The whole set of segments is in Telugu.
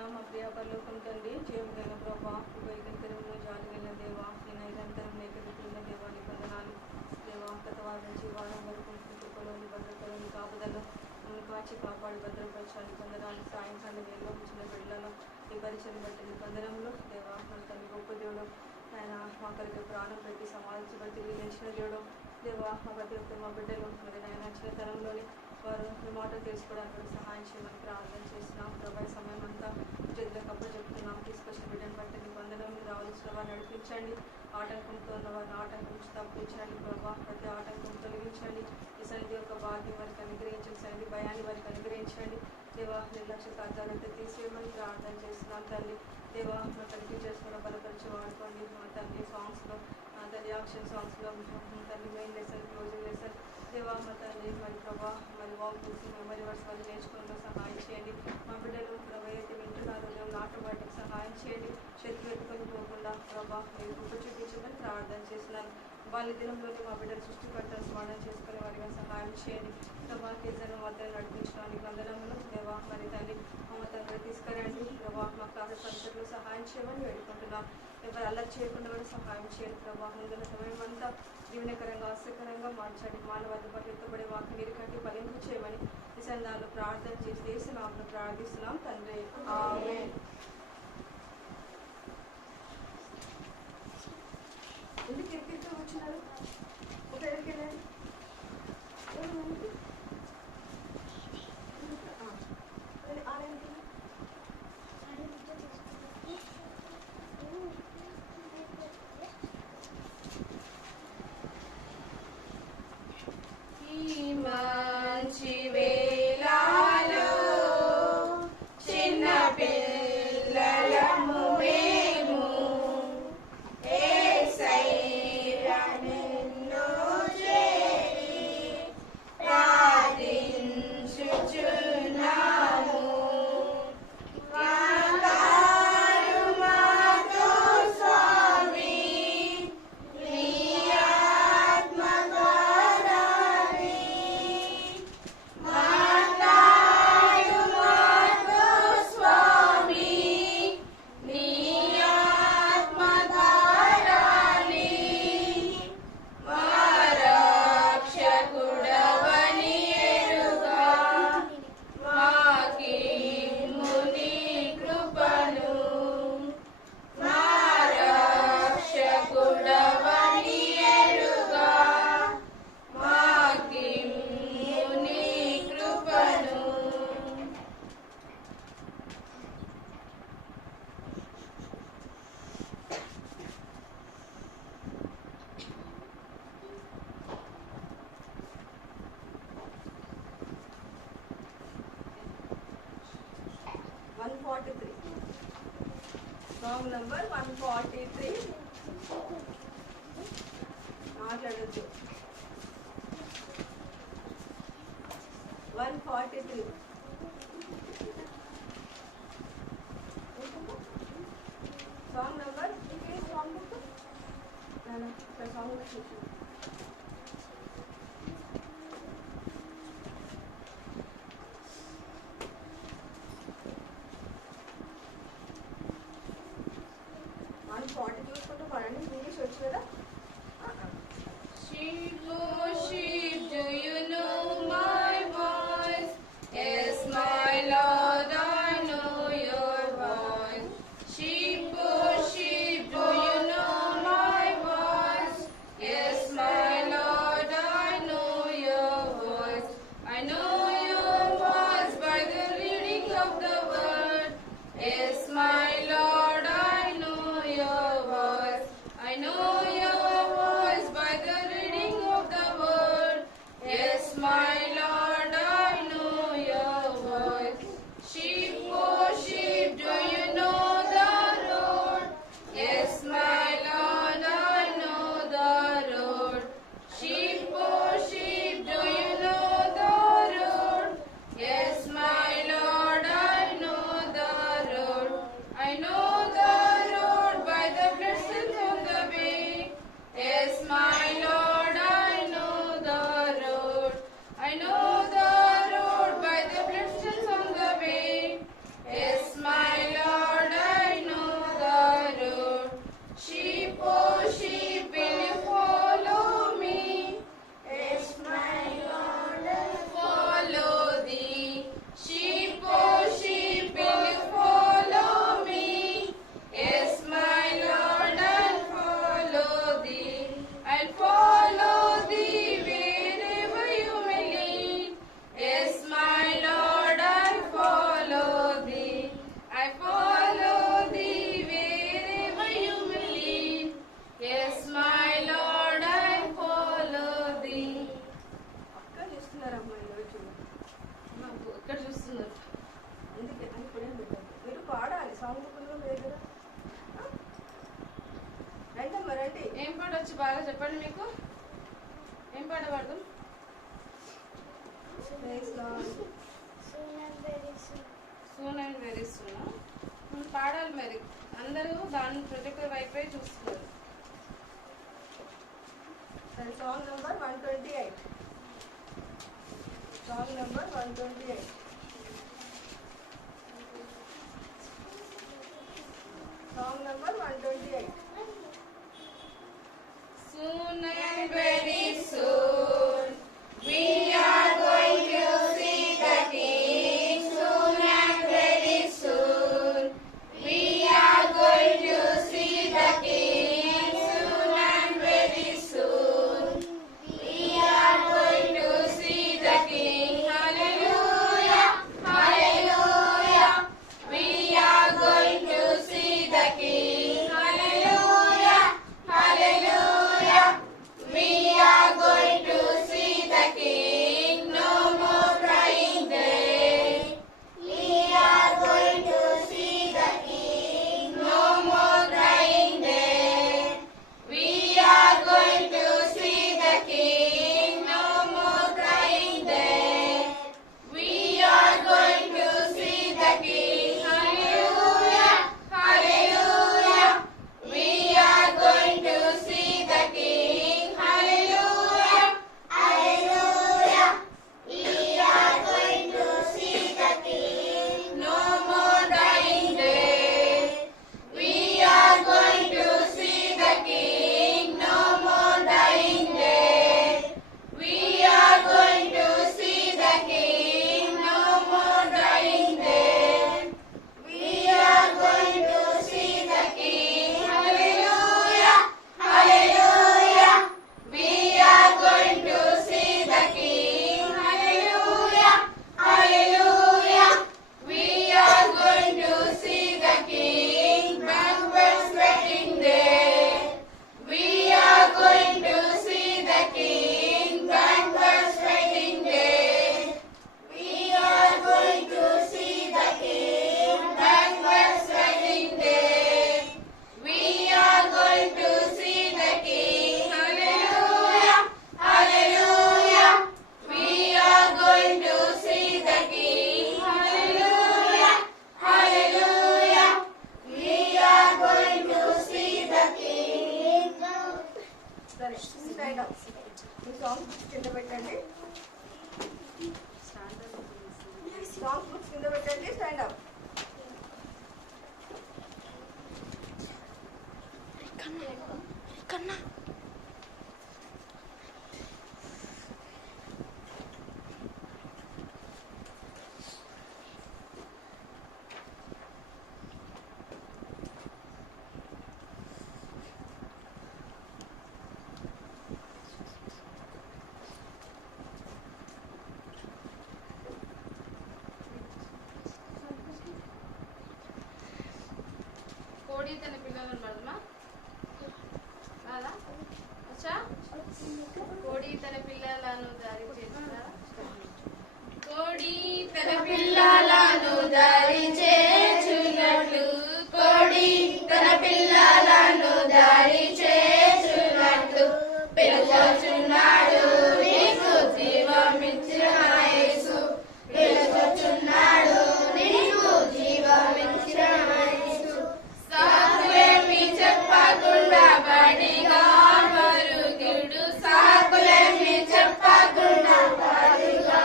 మా ప్రియ పరలోకం తండ్రి, జీవమైన ప్రభా, నిరంతరము జాలిగల దేవా, నీ నిరంతరం లేఖితున్న దేవా, నీ వందనాలు దేవా. గత వారం నుంచి వారం వరకు కృపలోని భద్రతలోని కాపుదలో మమ్మల్ని కాచి కాపాడి భద్రపరచాలి వందనాలు. సాయంకాలం వేలో చిన్న బిడ్డలను ఈ పరిచయం బట్టి నిబంధనలు దేవా, మన తల్లి గొప్ప దేవుడు ఆయన మా కొరకు ప్రాణం పెట్టి సమాధించబడి తిరిగి నిలిచిన దేవుడు దేవా. మా ప్రతి ఒక్కరు మా బిడ్డలు మరి ఆయన చిన్న తరంలోని వారు మీ మాట తెలుసుకోవడానికి సహాయం చేయమని ప్రార్థన చేస్తున్నాం ప్రభా. సమయం అంతా చేతిలో కబ్బు చెప్తున్నాం. తీసుకొచ్చిన బిడ్డను బట్టి నిబంధనలు రావాల్సిన వారు నడిపించండి. ఆటంకంతో ఉన్న వారిని ఆటంకం నుంచి తప్పించండి ప్రభా. ప్రతి ఆటంకం తొలగించండి. ఈ సన్నిధి యొక్క భాగ్యం వారికి అనుగ్రహించండి. సన్నిధి భయాన్ని వారికి అనుగ్రహించండి దేవా. నిర్లక్ష్య కార్యాలంతా తీసేయమని ప్రార్థన చేస్తున్నాం తండ్రి దేవా. మా తల్లి చేసుకున్న బలపరిచి వాడుకోండి. మా తల్లి సాంగ్స్లో తల్లి యాక్షన్ సాంగ్స్లో తల్లి మెయిన్ లెసన్ క్లోజింగ్ లెసన్ దేవా. మా తల్లి మరి ప్రభా మరి వాక్స్ మెమరీ వర్డ్స్ వాళ్ళు నేర్చుకోవడంలో సహాయం చేయండి. మా బిడ్డలు ప్రభా అయితే వింటున్నారు నాటబాటికి సహాయం చేయండి. శత్రు ఎత్తుకొని పోకుండా ప్రభా మీరు కృప చూపించమని ప్రార్థన చేస్తున్నాను. వాళ్ళ దినంలోనే మా బిడ్డలు సృష్టికర్తను స్మరణ చేసుకునే వారిగా సహాయం చేయండి ప్రభా. కేజన వద్దలు నడిపించడానికి వందనములు దేవా. మరి తల్లి మమ్మ తండ్రి తీసుకురండి ప్రభా. మా క్లాసెస్ అంతట్లో సహాయం చేయమని వేడుకుంటున్నాం. ఎవరు అల్లరి చేయకుండా కూడా సహాయం చేయండి ప్రభా. ముందున్న సమయం అంతా జీవనకరంగా ఆసక్తికరంగా మార్చండి. మానవ పట్ల ఎత్తబడే వాకి మీరు కంటే ఫలింపు చేయమని ఈ సందాలు ప్రార్థన చేసి దేశ నామను ప్రార్థిస్తున్నాం తండ్రి. ఆమేన్. ఎందుకు ఎక్కడికి వచ్చినారు? ఒక ఎక్కడికి వెళ్ళండి. Song number 143. మాట్లాడొద్దు. 143. Song number. Okay, song book. No, song book. Sheep, oh sheep, do you know my voice? Yes, my Lord, I know your voice. Sheep, oh sheep, do you know my voice? Yes, my Lord, I know your voice. I know your voice by the reading of the word. Yes, my Lord, I know your voice. I know your voice by the reading of the చెప్పండి, మీకు ఏం పాట పాడదాం? సూన్ అండ్ వెరీ సూన్ పాడాలి. మరి అందరూ దాని ప్రొజెక్టర్ వైపే చూస్తున్నారు. Song number 128. Song number 128. Song number 128. Soon and very soon we are going to see the King. Soon and very soon we are going to see the King. Soon and very soon we are going to see the King. Hallelujah, hallelujah. We are going to see the King. Hallelujah, hallelujah. We are going to see the King. No more crying day. We are going to see the King. No more crying day. We are going to see the King. No more crying day. We are going to see the King. Hallelujah, hallelujah. We are going to see the King. Hallelujah, hallelujah. We are going to see the King. No more dying day. We are going to see the King. No more dying day. We are going to see the King. No more dying day. We are going to see the King. Hallelujah, hallelujah. We are going to see the King. Hallelujah, hallelujah. We are going to see the King. Backward sweating day. We are going to see the King. Backward sweating day. We are going to see the King. Backward sweating day. We are going to see the King. Hallelujah, hallelujah. We are going to see the King. Hallelujah, hallelujah. We are going to see the King. సరే, స్టాండ్ అప్. ఈ సాంగ్ కింద పెట్టండి. సాంగ్ బుక్స్ కింద పెట్టండి. Stand up. కోడి తన పిల్లలను పడమా రాదా? వచ్చా? కోడి తన పిల్లలను దారి చేస్తారా? కోడి తన పిల్లలను దారి చేచున్నట్లు, కోడి తన పిల్లలను దారి చేచున్నట్లు పిలుచుచున్నాడు నీకు జీవమిచ్చిన యేసు. పిలుచుచున్నాడు నీకు జీవమిచ్చిన యేసు. సాకులేమి చెప్పకుండా బడిగా మరుగుడు. సాకులేమి చెప్పకుండా బడిగా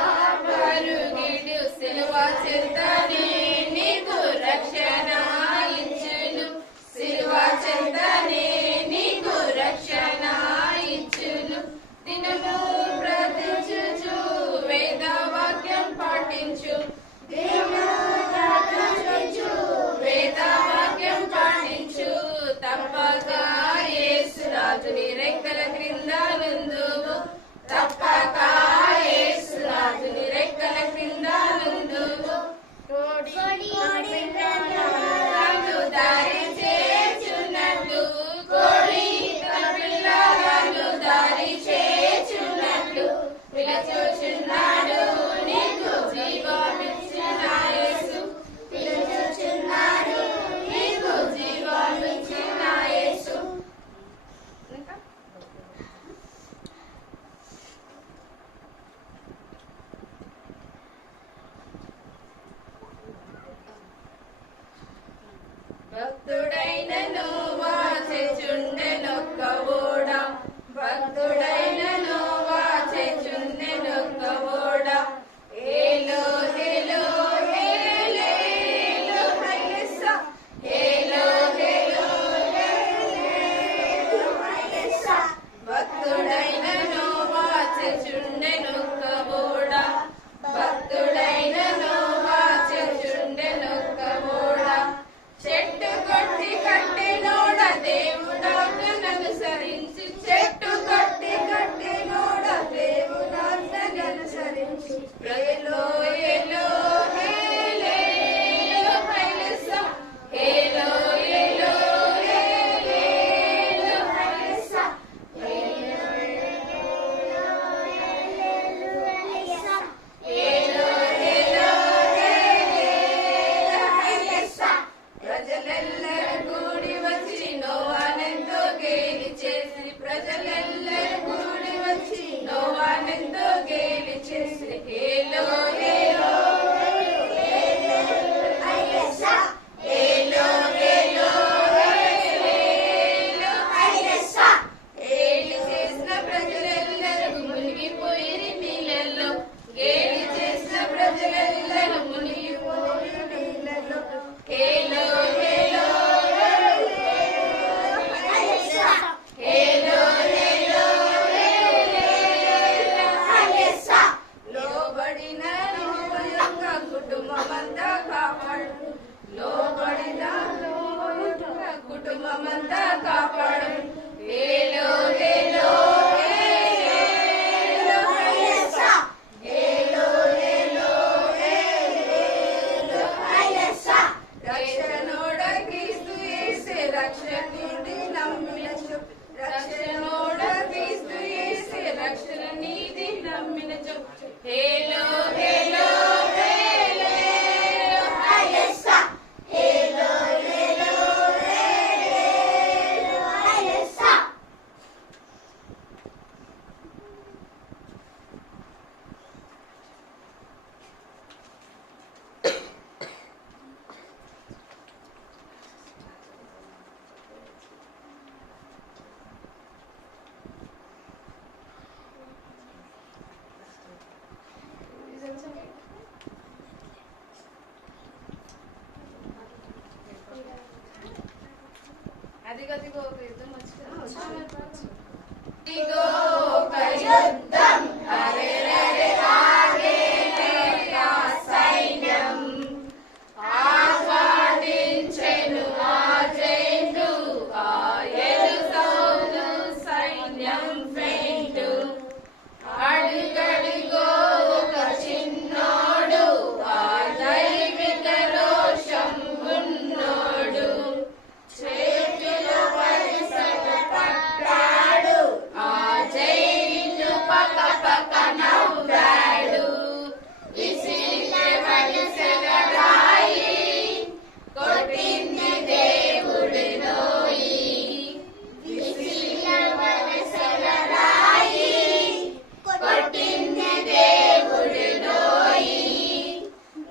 మరుగుడు. సిలువ చెంత అదిగదిగో ఒక యుద్ధం వచ్చింది. ఇదిగో ఒక యుద్ధం అరెరెరె ఆగేనే ఆ సైన్యం ఆస్వాదించెను ఆ జైలు ఆ ఎరుసౌలు సైన్యం ఫెయింటు అడుగడుగో ఒక చిన్నోడు ఆ దైవిక రోషం ఉన్నోడు చేతులు వరుసగ పట్టాడు ఆ జైలు పక్క పక్క నవ్వాడు విసిరితే వరుసగ రాయి కొట్టింది దేవుడి నోయి విసిరితే వరుసగ రాయి కొట్టింది దేవుడి నోయి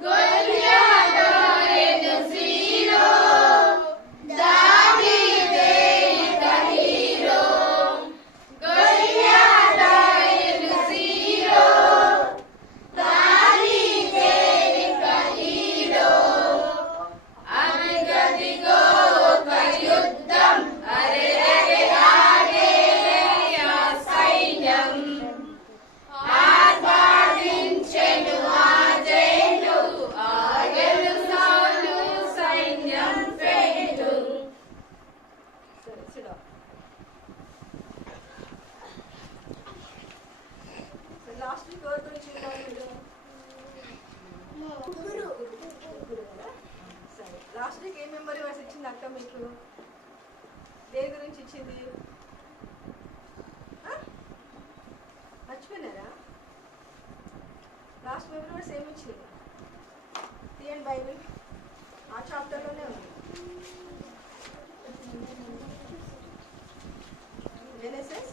గొల్యాతో ఎదుసీరో దావీదే ఇక హీరో గొల్యాతో ఎదుసీరో దావీదే ఇక హీరో అదిగదిగో ఒక యుద్ధం అరెరెరె ఆగేనే ఆ సైన్యం ఆస్వాదించెను ఆ జైలు ఆ ఎరుసౌలు సైన్యం ఫెయింటు. సరే sit down. So last week ఎవరి గురించి విన్నాం మీరు? ముగ్గురు కదా? సరే లాస్ట్ వీక్ ఏ మెమరీ వర్స్ ఇచ్చింది అక్క మీకు? దేని గురించి ఇచ్చింది? ఆ? మర్చిపోయినారా? లాస్ట్ మెమరీ వర్స్ ఏమి ఇచ్చింది? తీయండి బైబిల్, ఆ చాప్టర్లోనే ఉంది. జెనెసిస్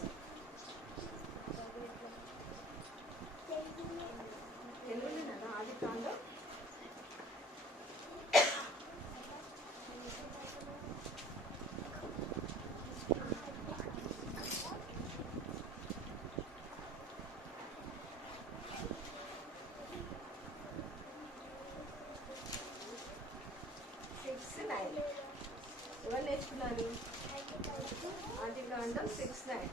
తెలుగునేనా? ఆది కాండం ఎవరు నేర్చుకున్నారు? ఆది కాండం 6:9.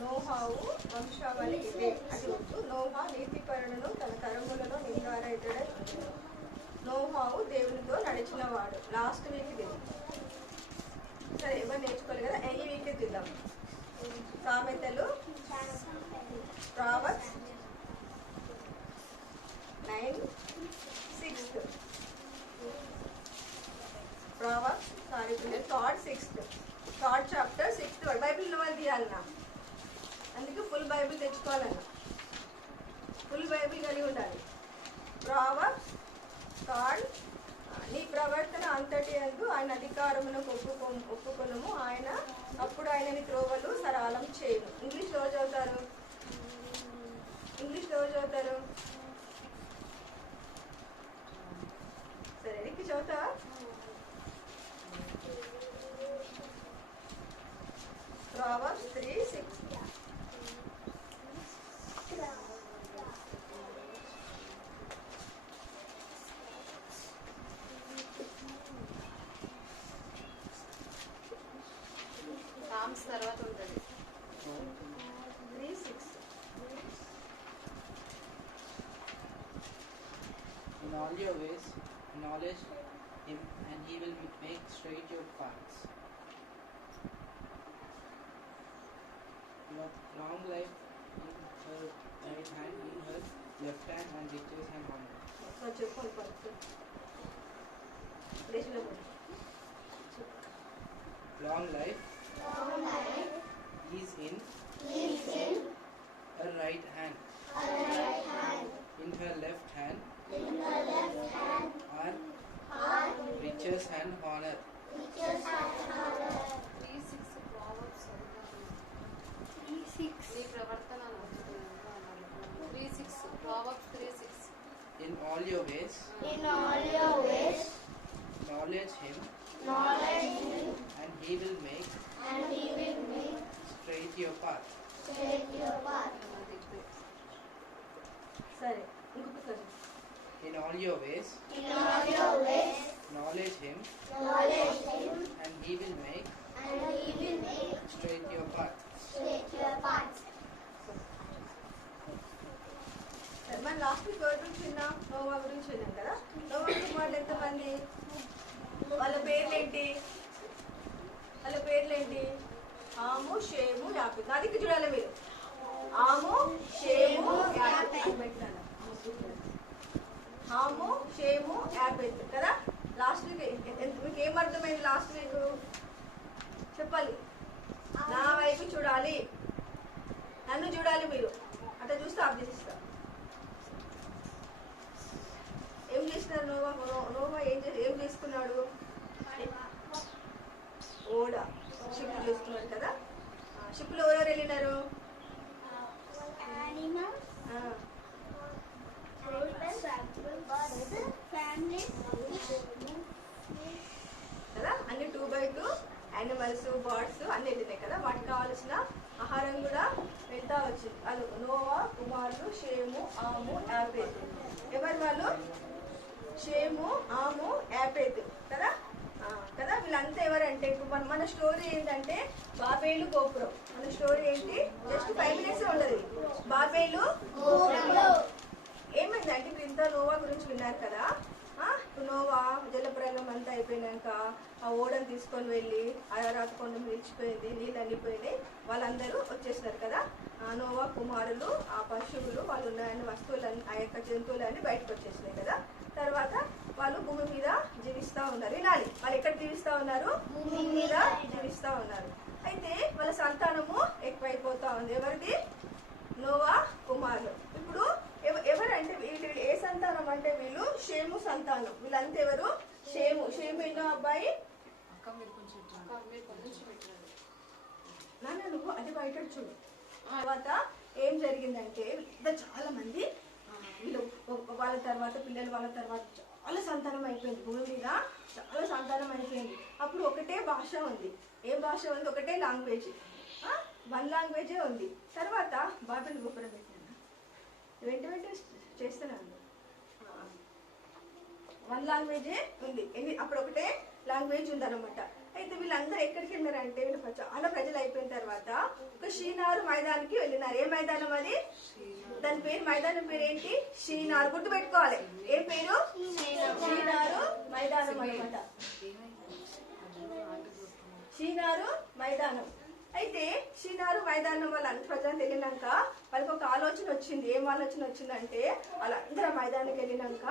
నోహావు వంశావళి ఇదే. అది వద్దు. నోహా నీతిపరుడును తన తరములలో నిందారహితుడై ఉండెను. నోహావు దేవునితో నడిచినవాడు. లాస్ట్ వీక్ ఇది. సరే ఎవరు నేర్చుకోవాలి కదా, ఈ వీక్ చూద్దాం. సామెతలు Proverbs 9:6. Proverbs third 6th third chapter 6th word. Bible నువ్వు తీయాలన్నా, అందుకే ఫుల్ బైబిల్ తెచ్చుకోవాలన్నా. ఫుల్ బైబిల్ కలిగి ఉండాలి. Proverbs third. నీ ప్రవర్తన అంతటి యందు ఆయన అధికారమునకు ఒప్పుకొనుము, ఆయన అప్పుడు ఆయనని త్రోవలు సరళం చేయును. ఇంగ్లీష్లో ఎవరు చదువుతారు? ఇంగ్లీష్లో ఎవరు చదువుతారు? సరే రికి చదువుతా. Proverbs 3:6. సామ్స్ తర్వాత ఉంటుంది. 3:6. In all your ways, acknowledge him, and he will make straight your paths. You have long life in her right hand, in her left hand, and riches and honor. So చెప్పు పడుతుంది. దేశంలో Long life is in her right hand. In her left hand are riches and honor. 3:6 Proverbs నీ ప్రవర్తన 3:6 Proverbs 3:6. In all your ways, acknowledge him, and he will make straight your path. సరే ఇంకొకసారి. In all your ways, acknowledge him, and he will make పేర్లేంటి? వాళ్ళ పేర్లేంటి? ఆము, షేము, యాపెత్. నా దిక్కు చూడాలి మీరు. ఆము, షేము, యాపెత్. ఆము, షేము, యాపెత్ కదా. లాస్ట్ వీక్ మీకు ఏం అర్థమైంది? లాస్ట్ వీక్ చెప్పాలి. నా వైపు చూడాలి, నన్ను చూడాలి మీరు. అట్లా చూస్తే అభ్యసిస్తా. ఏం చేసినారు? నోవా ఏం చేసుకున్నాడు? ఓడ షిప్ చేసుకున్నాడు కదా. షిప్లో ఎవరెవరు వెళ్ళినారు? కదా. అన్ని 2x2 యానిమల్స్, బర్డ్స్ అన్ని వెళ్ళినాయి కదా. వాటికి కావాల్సిన ఆహారం కూడా వెళ్తా వచ్చింది. అది నోవా కుమారులు షేము, ఆము, యాపెతు. ఎవరు వాళ్ళు? షేము, ఆము, యాపెతు కదా. కదా వీళ్ళంతా ఎవరంటే ఇప్పుడు మన స్టోరీ ఏంటంటే బాబేలు గోపురం. మన స్టోరీ ఏంటి? జస్ట్ 5 minutes ఉండదు. బాబేలు ఏమైందంటే ఇప్పుడు ఇంత నోవా గురించి విన్నారు కదా. ఇప్పుడు నోవా జలప్రలయం అంతా అయిపోయినాక ఆ ఓడను తీసుకొని వెళ్ళి అరారాత కొండ నిలిచిపోయింది, నీళ్ళు అల్లిపోయినాయి. వాళ్ళందరూ వచ్చేసినారు కదా. నోవా కుమారులు, ఆ పశువులు, వాళ్ళు ఉన్నాయని వస్తువులన్నీ, ఆ యొక్క జంతువులన్నీ బయటకు వచ్చేసినాయి కదా. తర్వాత వాళ్ళు భూమి మీద జీవిస్తూ ఉన్నారు. వినాలి, వాళ్ళు ఎక్కడ జీవిస్తూ ఉన్నారు? భూమి మీద జీవిస్తూ ఉన్నారు. అయితే వాళ్ళ సంతానము ఎక్కువైపోతా ఉంది. ఎవరిది? నోవా కుమారులు. ఇప్పుడు ఎవరంటే వీళ్ళు ఏ సంతానం అంటే వీళ్ళు షేము సంతానం. వీళ్ళంతా ఎవరు? షేము. షేము ఎన్నో అబ్బాయి? నాన్న నువ్వు అది బయట చూడు. తర్వాత ఏం జరిగిందంటే చాలా మంది వీళ్ళు వాళ్ళ తర్వాత పిల్లలు, వాళ్ళ తర్వాత చాలా సంతానం అయిపోయింది. భూమి మీద చాలా సంతానం అయిపోయింది. అప్పుడు ఒకటే భాష ఉంది. ఏ భాష ఉంది? ఒకటే లాంగ్వేజ్. 1 లాంగ్వేజే ఉంది. తర్వాత బాబేలు గోపురం పెట్టినా వెంట చేస్తున్నాను. 1 లాంగ్వేజే ఉంది. అప్పుడు ఒకటే లాంగ్వేజ్ ఉందన్నమాట. అయితే వీళ్ళందరూ ఎక్కడికి వెళ్ళారంటే వీళ్ళు చాలా ప్రజలు అయిపోయిన తర్వాత ఒక షీనారు మైదానికి వెళ్ళినారు. ఏ మైదానం అది? దాని పేరు, మైదానం పేరు ఏంటి? షీనారు. గుర్తు పెట్టుకోవాలి. ఏ పేరు? షీనారు మైదానం అనమాట. షీనారు మైదానం. అయితే షీనారు మైదానం వాళ్ళ ప్రజలకు వెళ్ళినాక వాళ్ళకి ఒక ఆలోచన వచ్చింది. ఏం ఆలోచన వచ్చిందంటే వాళ్ళందరూ మైదానికి వెళ్ళినాక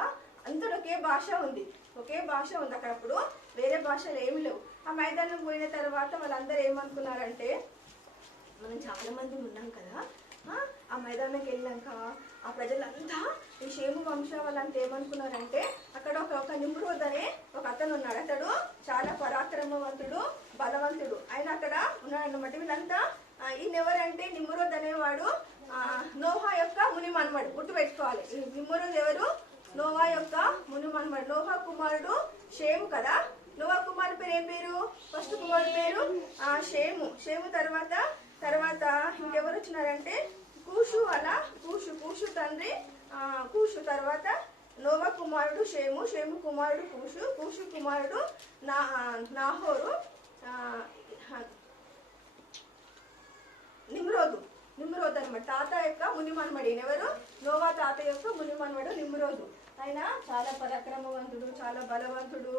అందరూ ఒకే భాష ఉంది. ఒకే భాష ఉంది అక్కడ. అప్పుడు వేరే భాషలు ఏమి లేవు. ఆ మైదానం పోయిన తర్వాత వాళ్ళందరూ ఏమనుకున్నారంటే మనం చాలా మంది ఉన్నాం కదా. ఆ మైదానానికి వెళ్ళినాక ఆ ప్రజలంతా ఈ షేము వంశం వాళ్ళంతా ఏమనుకున్నారంటే అక్కడ ఒక నిమ్రోద్ అనే ఒక అతను ఉన్నాడు. అతడు చాలా పరాక్రమవంతుడు, బలవంతుడు. ఆయన అక్కడ ఉన్నాడన్నమాట. వీళ్ళంతా ఈయన ఎవరంటే నిమ్రోద్ అనేవాడు నోహా యొక్క ముని మనమడు. గుర్తు పెట్టుకోవాలి. నిమ్రోద్ ఎవరు? నోవా యొక్క ముని మనమడు. నోహా కుమారుడు షేము కదా. నోవా కుమారుడు పేరు ఏం పేరు? ఫస్ట్ కుమారుడు పేరు షేము. షేము తర్వాత ఇంకెవరు వచ్చినారంటే కూషు. అలా కూషు తండ్రి కూషు. తర్వాత నోవా కుమారుడు షేము, షేము కుమారుడు కూషు కుమారుడు నాహోరు, నిమ్రోద్ అనమాట. తాత యొక్క ముని మనమడి. ఎవరు? నోవా తాత యొక్క ముని మనమడు నిమ్రోదు. ఆయన చాలా పరాక్రమవంతుడు, చాలా బలవంతుడు,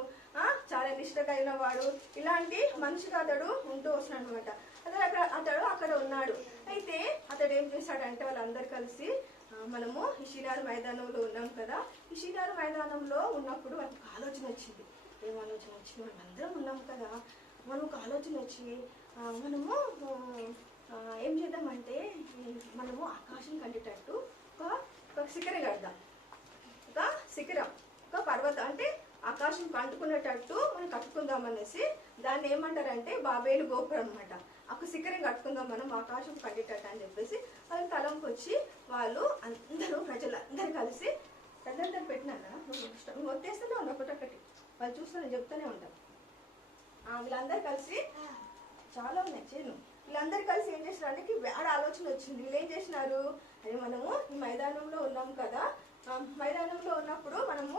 చాలా నిష్ఠ కలిగిన వాడు. ఇలాంటి మనిషిగా అతడు ఉంటూ వస్తున్నాడు అనమాట. అతడు అక్కడ ఉన్నాడు. అయితే అతడు ఏం చేశాడంటే వాళ్ళందరూ కలిసి మనము ఈ షీనారు మైదానంలో ఉన్నాం కదా. ఈ షీనారు మైదానంలో ఉన్నప్పుడు వాళ్ళకి ఆలోచన వచ్చింది. ఏం ఆలోచన వచ్చింది? మనం అందరం ఉన్నాం కదా. మనం ఒక ఆలోచన వచ్చి మనము ఏం చేద్దామంటే మనము ఆకాశం కంటేటట్టు ఒక శిఖరం కడదాం. ఒక శిఖరం, ఒక పర్వతం అంటే ఆకాశం కంటుకునేటట్టు మనం కట్టుకుందాం అనేసి దాన్ని ఏమంటారంటే బాబేలు గోపురం అనమాట. ఒక శిఖరం కట్టుకుందాం మనం ఆకాశం కంటేటట్టు అని చెప్పేసి వాళ్ళకి తలంపు వచ్చి వాళ్ళు అందరూ ప్రజలందరూ కలిసి పెద్దంతా పెట్టినా కదా. నువ్వు వచ్చేస్తూనే ఉన్నా ఒకటొక్కటి వాళ్ళు చూస్తూనే చెప్తూనే ఉంటాం. వీళ్ళందరూ కలిసి చాలా ఉన్నాయి చేను. వీళ్ళందరూ కలిసి ఏం చేసినారంటే వేడ ఆలోచన వచ్చింది. వీళ్ళు ఏం చేసినారు? అది మనము ఈ మైదానంలో ఉన్నాం కదా. మైదానంలో ఉన్నప్పుడు మనము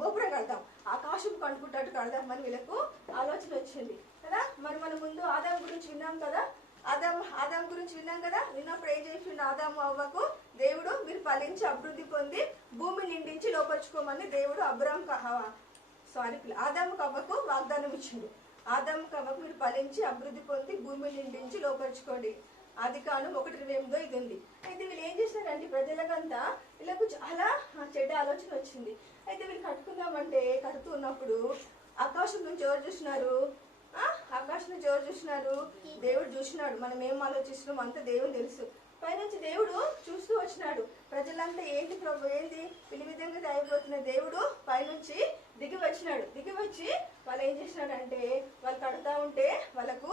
గోపురం కడదాం, ఆకాశం కంటుకుంటట్టు కడదాం అని వీళ్ళకు ఆలోచన వచ్చింది కదా. మరి మనం ముందు ఆదాం గురించి విన్నాం కదా. ఆదాం గురించి విన్నాం కదా. విన్నప్పుడు ఏం చేసిండు ఆదాము అవ్వకు? దేవుడు మీరు ఫలించి అభివృద్ధి పొంది భూమి నిండించి లోపరుచుకోమని దేవుడు ఆదాముకు అవ్వకు వాగ్దానం ఇచ్చిండు. ఆదాముకు అవ్వకు మీరు ఫలించి అభివృద్ధి పొంది భూమి నిండించి లోపరుచుకోండి. ఆదికాండం 1:28 ఇది ఉంది. అయితే వీళ్ళు ఏం చేశారంటే ప్రజలకంతా వీళ్ళకు చాలా చెడ్డ ఆలోచన వచ్చింది. అయితే వీళ్ళు కట్టుకుందామంటే కడుతూ ఉన్నప్పుడు ఆకాశం నుంచి ఎవరు చూసినారు? ఆకాశం నుంచి ఎవరు చూసినారు? దేవుడు చూసినాడు. మనం ఏం ఆలోచిస్తున్నాం అంత దేవుడు తెలుసు. పైనుంచి దేవుడు చూస్తూ వచ్చినాడు. ప్రజలంతా ఏంటి ప్రభు ఏంటి వీళ్ళ విధంగా తయారైపోతున్న దేవుడు పైనుంచి దిగి వచ్చినాడు. దిగి వచ్చి వాళ్ళు ఏం చేసినాడంటే వాళ్ళు కడతా ఉంటే వాళ్ళకు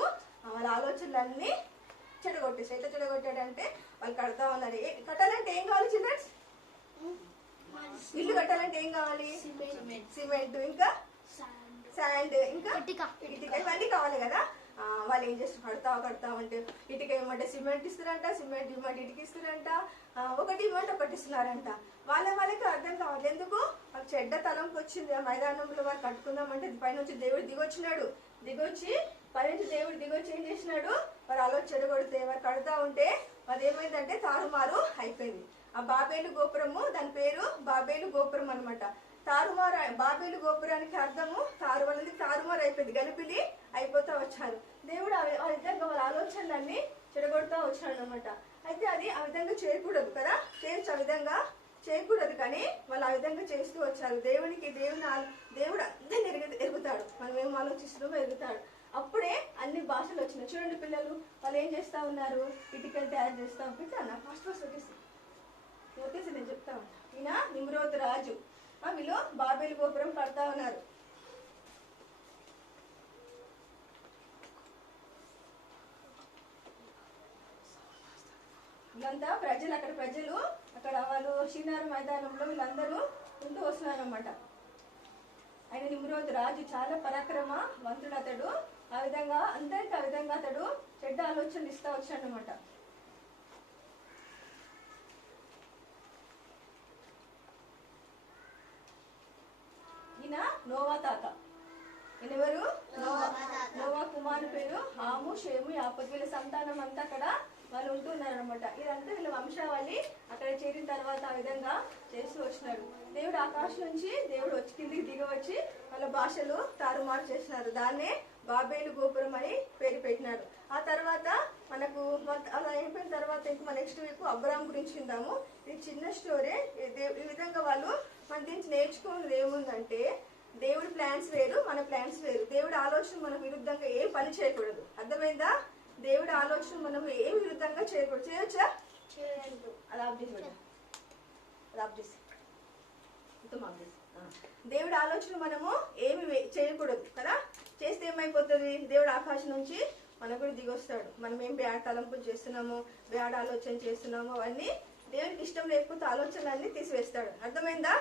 వాళ్ళ ఆలోచనలన్నీ చెడగొట్టేసి ఎట్లా చెడగొట్టాడంటే వాళ్ళు కడతా ఉన్నారు. కట్టాలంటే ఏం కావాలి చిల్డ్రన్స్? ఇల్లు కట్టాలంటే ఏం కావాలి? సిమెంట్, ఇంకా శాండ్, ఇంకా ఇటుక, ఇవన్నీ కావాలి కదా. వాళ్ళు ఏం చేస్తారు? కడతా ఉంటే ఇటుక ఇవ్వమంటే సిమెంట్ ఇస్తారంట, సిమెంట్ ఇవ్వమంటే ఇటుక ఇస్తారంట, ఒకటి ఇవ్వమంటే ఒకటి ఇస్తున్నారంట. వాళ్ళకి అర్థం కావాలి. ఎందుకు? వాళ్ళకి చెడ్డ తలంపు వచ్చింది. ఆ మైదానంలో వాళ్ళు కట్టుకుందామంటే పైనుంచి దేవుడు దిగొచ్చినాడు. దిగొచ్చి పైనుంచి దేవుడు దిగొచ్చి ఏం చేసినాడు? వారు ఆలోచన చెడగొడితే వారు కడతా ఉంటే అది ఏమైందంటే తారుమారు అయిపోయింది. ఆ బాబేలు గోపురము, దాని పేరు బాబేలు గోపురం అనమాట. తారుమారు, బాబేలు గోపురానికి అర్థము వాళ్ళది తారుమారు అయిపోయింది, గలిపిలి అయిపోతా వచ్చారు. దేవుడు ఆ విధంగా వాళ్ళ ఆలోచనలన్నీ చెడగొడతా వచ్చాడు అనమాట. అయితే అది ఆ విధంగా చేయకూడదు కదా, ఆ విధంగా చేయకూడదు. కానీ వాళ్ళు ఆ విధంగా చేస్తూ వచ్చారు. దేవుడు అందరినీ ఎరుగుతాడు. మనం ఏం ఆలోచిస్తున్నామో ఎరుగుతాడు. అప్పుడే అన్ని భాషలు వచ్చినాయి. చూడండి పిల్లలు వాళ్ళు ఏం చేస్తా ఉన్నారు? ఇటుకలు తయారు చేస్తా ఉంటా. ఫస్ట్ వచ్చేసి నేను చెప్తా ఉంటా. ఈయన నిమ్రోద్ రాజు, వీళ్ళు బాబేలు గోపురం కడతా ఉన్నారు. వీళ్ళంతా ప్రజలు అక్కడ వాళ్ళు షీనారు మైదానంలో వీళ్ళందరూ ఉంటూ వస్తున్నారు అన్నమాట. ఆయన నిమ్రోద్ రాజు చాలా పరాక్రమవంతుడు అతడు. ఆ విధంగా అతడు చెడ్డ ఆలోచనలు ఇస్తా వచ్చాడు అనమాట. ఈయన నోవా తాత. ఈయనెవరు? నోవా కుమారు పేరు హాము, షేము, యాపత్. వీళ్ళ సంతానం అంతా అక్కడ వాళ్ళు ఉంటున్నారు అనమాట. ఇదంతా వీళ్ళ వంశావళి. అక్కడ చేరిన తర్వాత ఆ విధంగా చేస్తూ వచ్చినాడు. దేవుడు ఆకాశం నుంచి వచ్చి కిందికి దిగి వచ్చి వాళ్ళ భాషలు తారుమారు చేసినారు. దాన్నే బాబేలు గోపురం అని పేరు పెట్టినారు. ఆ తర్వాత మనకు అలా అయిపోయిన తర్వాత ఇంకా నెక్స్ట్ వీక్ అబ్రామ్ గురించి విందాము. ఇది చిన్న స్టోరీ. ఈ విధంగా వాళ్ళు మన దీనికి నేర్చుకున్నది ఏముందంటే దేవుడి ప్లాన్స్ వేరు, మన ప్లాన్స్ వేరు. దేవుడి ఆలోచన మనం విరుద్ధంగా ఏ పని చేయకూడదు. అర్థమైందా? దేవుడి ఆలోచన మనం ఏ విరుద్ధంగా చేయకూడదు. చేయొచ్చా? దేవుడి ఆలోచన మనము ఏమి చేయకూడదు కదా. చేస్తే ఏమైపోతుంది? దేవుడు ఆకాశం నుంచి మనకు కూడా దిగొస్తాడు. మనం ఏం బ్యాడ్ తలంపులు చేస్తున్నాము, బ్యాడ్ ఆలోచన చేస్తున్నాము, అవన్నీ దేవుడికి ఇష్టం లేకపోతే ఆలోచనలన్నీ తీసివేస్తాడు. అర్థమైందా?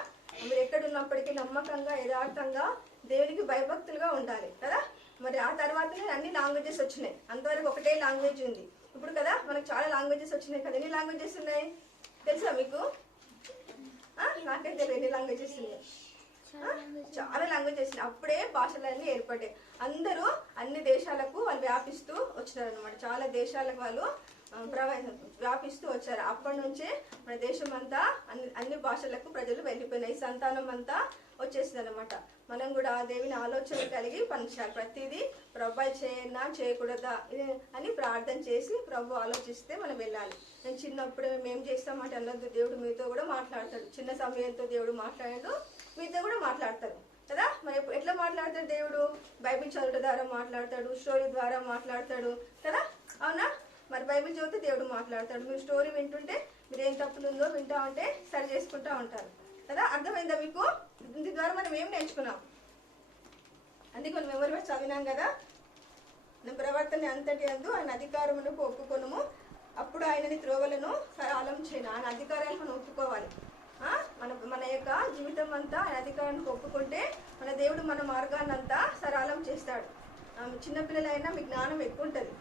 మీరు ఎక్కడున్నప్పటికీ నమ్మకంగా యథార్థంగా దేవునికి భయభక్తులుగా ఉండాలి కదా. మరి ఆ తర్వాతనే అన్ని లాంగ్వేజెస్ వచ్చినాయి. అంతవరకు ఒకటే లాంగ్వేజ్ ఉంది. ఇప్పుడు కదా మనకు చాలా లాంగ్వేజెస్ వచ్చినాయి కదా. ఎన్ని లాంగ్వేజెస్ ఉన్నాయి తెలుసా మీకు? నాకైతే తెలియదు ఎన్ని లాంగ్వేజెస్ ఉన్నాయి. చాలా లాంగ్వేజెస్ ఉన్నాయి. అప్పుడే భాషలన్నీ ఏర్పడ్డాయి. అందరూ అన్ని దేశాలకు వాళ్ళు వ్యాపిస్తూ వచ్చినారు అనమాట. చాలా దేశాలకు వాళ్ళు వ్యాపిస్తూ వచ్చారు. అప్పటి నుంచే మన దేశం అంతా అన్ని భాషలకు ప్రజలు వెళ్ళిపోయినాయి. సంతానం అంతా వచ్చేసింది అనమాట. మనం కూడా దేవుని ఆలోచన కలిగి పనిచేయాలి. ప్రతిదీ ప్రభు చేయకూడదా అని ప్రార్థన చేసి ప్రభు ఆలోచిస్తే మనం వెళ్ళాలి. నేను చిన్నప్పుడు మేము చేస్తామంటే అన్నది దేవుడు మీతో కూడా మాట్లాడతాడు. చిన్న సమయంతో దేవుడు మాట్లాడాడు, మీతో కూడా మాట్లాడతారు కదా. మరి ఎట్లా మాట్లాడతాడు దేవుడు? బైబిల్ చదువుట ద్వారా మాట్లాడతాడు, స్టోరీ ద్వారా మాట్లాడతాడు కదా. అవునా? మరి బైబిల్ చదివితే దేవుడు మాట్లాడతాడు. మీరు స్టోరీ వింటుంటే మీరు ఏం తప్పులుందో వింటా ఉంటే సరి చేసుకుంటా ఉంటారు కదా. అర్థమైందా మీకు? దీని ద్వారా మనం ఏం నేర్చుకున్నాం? అందుకే మనం ఎవరి చదివినాం కదా. ప్రవర్తన అంతటి అందు ఆయన అధికారమునకు ఒప్పుకొనుము, అప్పుడు ఆయనని త్రోవలను సరళం చేయను. ఆయన అధికారాన్ని మనం ఒప్పుకోవాలి. మన యొక్క జీవితం అంతా ఆయన అధికారానికి ఒప్పుకుంటే మన దేవుడు మన మార్గాన్ని అంతా సరళం చేస్తాడు. చిన్నపిల్లలైనా మీ జ్ఞానం ఎక్కువ ఉంటుంది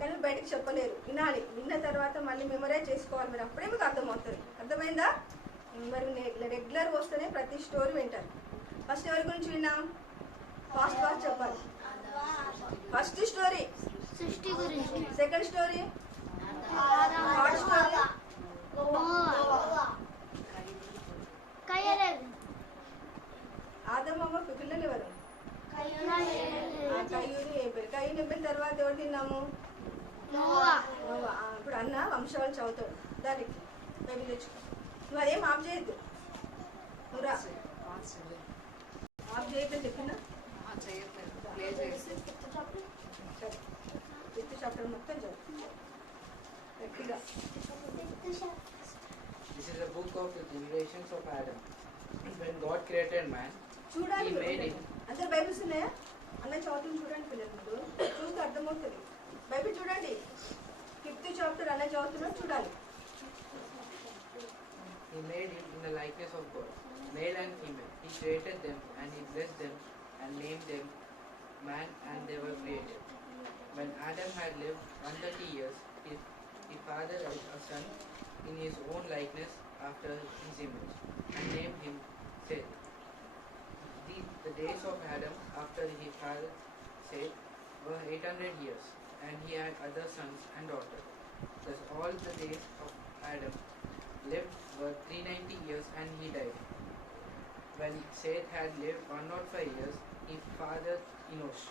కానీ బయటకు చెప్పలేరు. వినాలి. విన్న తర్వాత మళ్ళీ మెమరైజ్ చేసుకోవాలి. మీరు అప్పుడే మీకు అర్థమవుతుంది. అర్థమైందా? మరి రెగ్యులర్ వస్తేనే ప్రతి స్టోరీ వింటారు. ఫస్ట్ ఎవరి గురించి విన్నాం? ఫాస్ట్ చెప్పాలి. ఫస్ట్ స్టోరీ సృష్టి గురించి, second story third story Adamma పిల్లలు ఎవరు? కయ్యూని ఏబెల్. కయ్యూని ఏబెల్ తర్వాత ఎవరు తిన్నాము? నోవా. ఇప్పుడు అన్న వంశవాళ్ళు చదువుతాడు. దానికి బైబిల్ తెచ్చుకో. నువ్వు అదేం ఆఫ్ చేయొద్దు. నువ్వు రా ఆఫ్ చేయొద్దని చెప్పినా ఫిఫ్త్ చాప్టర్ మొత్తం చదువు గట్టిగా. This is a book of the generations of Adam. When God created man, చూడాలి. He made him. అందరు బైబిల్స్ ఉన్నాయా? అన్న చదువుతుంది చూడండి పిల్లలు. మీరు చూస్తే అర్థమవుతుంది. బైబిల్ చూడండి. ఫిఫ్త్ చాప్టర్ అన్న చదువుతున్నా చూడాలి. He made him in the likeness of God, male and female. He created them and He blessed them and named them man, and they were created. When Adam had lived 130 years, he fathered a son in his own likeness after his image, and named him Seth. The days of Adam after he fathered Seth were 800 years, and he had other sons and daughters. Thus all the days of Adam lived were 390 years, and he died. When Seth had lived 105 years, he fathered Enosh.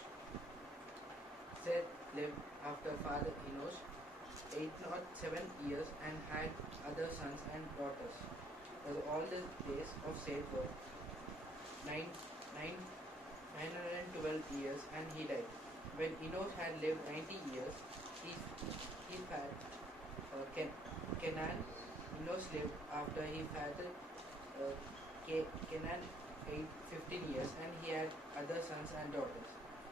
Seth lived after father Enosh 807 years and had other sons and daughters. Thus all the days of Seth were 912 years, and he died. When Enosh had lived 90 years, he had Kenan. Enosh lived after he fathered Kenan 15 years, and he had other sons and daughters.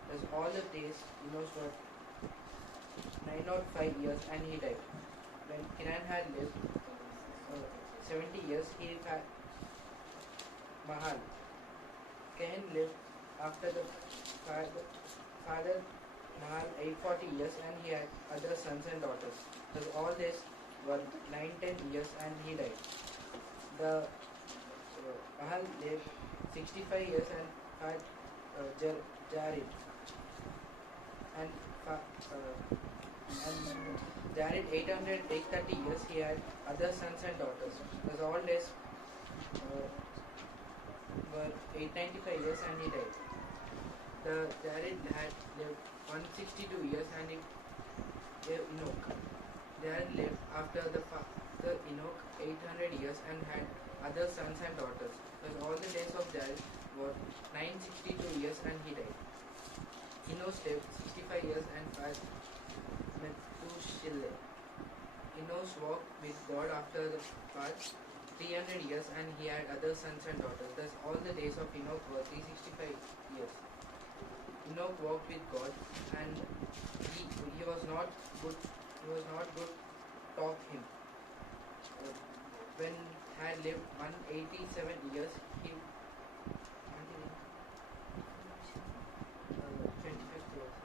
Thus all the days Enosh were 905 years, and he died. When Kenan had lived 70 years, he had Mahal. Cain lived after the father Mahal 840 years, and he had other sons and daughters. Thus all this were 910 years, and he died. The Mahal lived 65 years and had Jared. And Jared 830 years, he had other sons and daughters. Thus all this were 895 years, and he died. The Jared had lived 162 years, and he Enoch. Jared lived after the Enoch 800 years and had other sons and daughters. Thus all the days of Jared were 962 years, and he died. Enosh lived 65 years and had Methuselah. Enosh walked with God after the past 300 years, and he had other sons and daughters. Thus all the days of Enoch were 365 years. Enoch walked with God, and he was not good. He was not good. Talk him. When had lived 187 years, he 25th years.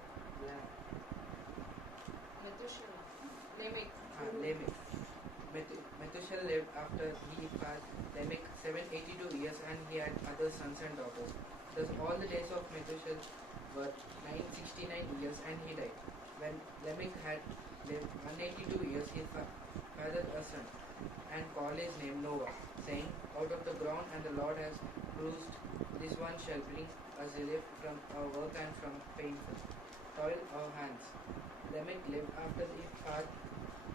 Lamech. Methuselah lived after he had Lamech 782 years, and he had other sons and daughters. Thus all the days of Methuselah were 969 years, and he died. When Lamech had lived 182 years, he fathered a son, and called his name Noah, saying, Out of the ground, and the Lord has bruised this one shall bring us relief from our work and from painful toil our hands. Lamech lived after he had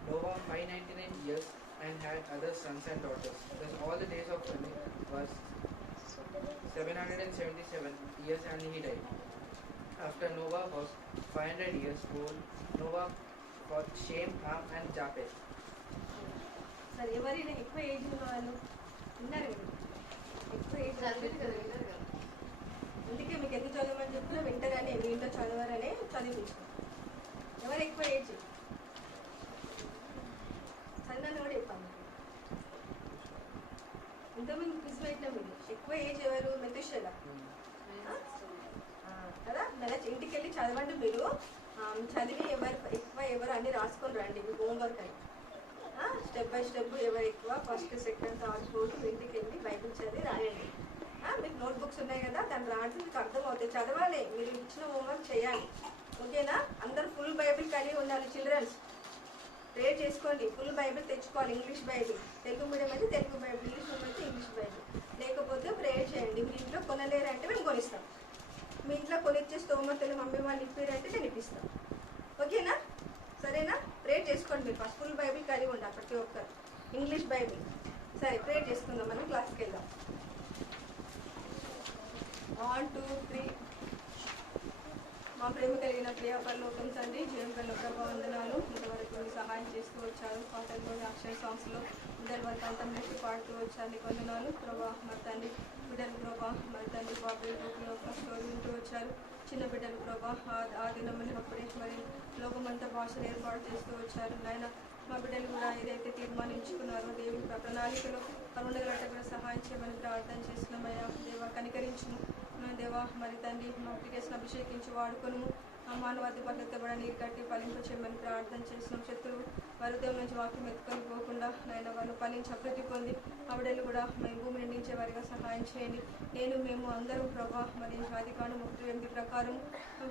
Noah 599 years, and had other sons and daughters. Thus all the days of Lamech was 777 years, and he died. After Noah was 500 years old, Noah got Shem, Ham, and Japheth. సరే ఎవరైనా ఎక్కువ ఏజ్ ఉన్న వాళ్ళు ఉన్నారు కదా, ఎక్కువ ఏజ్ అందుకే మీకు ఎందుకు చదవమని చెప్పినా వింటారని మీ ఇంట్లో చదవారనే చదివించారు. ఎవరు ఎక్కువ ఏజ్ సన్నాన్ని కూడా చెప్పాను. ఇంతకుముందు క్విజ్ పెట్టినా మీరు ఎక్కువ ఏజ్ ఎవరు? మెతుషెలా కదా. నెల ఇంటికి వెళ్ళి చదవండి మీరు. చదివి ఎక్కువ ఎవరు అన్ని రాసుకొని రండి మీకు హోంవర్క్ అని. స్టెప్ బై స్టెప్ ఎవరు ఎక్కువ ఫస్ట్ సెకండ్ థర్డ్ ఫోర్త్ ఇంటికి వెళ్ళి బైబిల్ చదివి రాయండి. మీకు నోట్బుక్స్ ఉన్నాయి కదా, దాన్ని రాసి మీకు అర్థమవుతాయి. చదవాలి, మీరు ఇచ్చిన హోంవర్క్ చేయాలి. ఓకేనా? అందరు ఫుల్ బైబిల్ కలిగి ఉండాలి. చిల్డ్రన్స్ ప్రేర్ చేసుకోండి, ఫుల్ బైబిల్ తెచ్చుకోవాలి. ఇంగ్లీష్ బైబిల్, తెలుగు మీడియం అయితే తెలుగు బైబిల్, ఇంగ్లీష్ మీడియం అయితే ఇంగ్లీష్ బైబిల్. లేకపోతే ప్రేయర్ చేయండి. మీ ఇంట్లో కొనలేరంటే మేము కొనిస్తాం. మీ ఇంట్లో కొనిచ్చే స్తోమతలు మమ్మీ వాళ్ళు ఇప్పారంటే నేను ఇప్పిస్తాను. ఓకేనా? సరేనా? ప్రేయర్ చేసుకోండి. మీరు ఫస్ట్ ఫుల్ బైబిల్ కలిగి ఉండాలి ప్రతి ఒక్కరు, ఇంగ్లీష్ బైబిల్. సరే, ప్రేయర్ చేసుకుందాం. మనం క్లాస్కి వెళ్దాం. 1 2 3. మా ప్రేమ కలిగిన ప్రియ పరలోకం తండ్రి, జీవం కలిగిన ప్రభావ వందనాలు. ఇంతవరకు మీరు సహాయం చేస్తూ వచ్చారు. పాటల్లోని అక్షర సాంగ్స్లో బిడ్డల వరకు అంతా మెట్టి పాడుతూ వచ్చారు. నీకు వందనాలు ప్రభా. మరి తండ్రి బిడ్డలు ప్రభా, మరి తండ్రి బాబు బుక్లో ఒక స్టోరీ వింటూ వచ్చారు. చిన్న బిడ్డలు ప్రభా, ఆ దినమని అప్పుడే మరి లోకమంతా భాషలు ఏర్పాటు చేస్తూ వచ్చారు. నాయన మా బిడ్డలు కూడా ఏదైతే తీర్మానించుకున్నారో దేవుని ప్రణాళికలో ఉండగలట కూడా సహాయం చేయమని ప్రార్థన చేస్తున్నామయ్యా. దేవా కనికరించుము దేవా. మరి తండ్రి మా అప్లికేషన్ అభిషేకించి వాడుకొను. మానవాది పట్ల నీరు కట్టి ఫలింపు చేయమని ప్రార్థన చేస్తున్నాం. శత్రువు వారి ఉదయం నుంచి వాక్యం ఎత్తుకొని పోకుండా నాయన వాళ్ళు ఫలించి అభివృద్ధి పొంది ఆవిడలు కూడా మేము భూమి నిండించే వారిగా సహాయం చేయండి. మేము అందరం ప్రభా మరి 10:38 ప్రకారం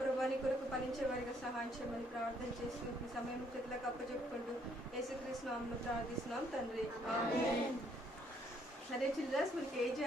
ప్రభాని కొరకు ఫలించే వారిగా సహాయం చేయమని ప్రార్థన చేస్తూ ఈ సమయం చేతులకు అప్పచెప్పుకుంటూ యేసుక్రీస్తు నామములో ప్రార్థిస్తున్నాం తండ్రి. ఆమేన్. సరే చిల్డ్రన్స్, మీకు ఏజ్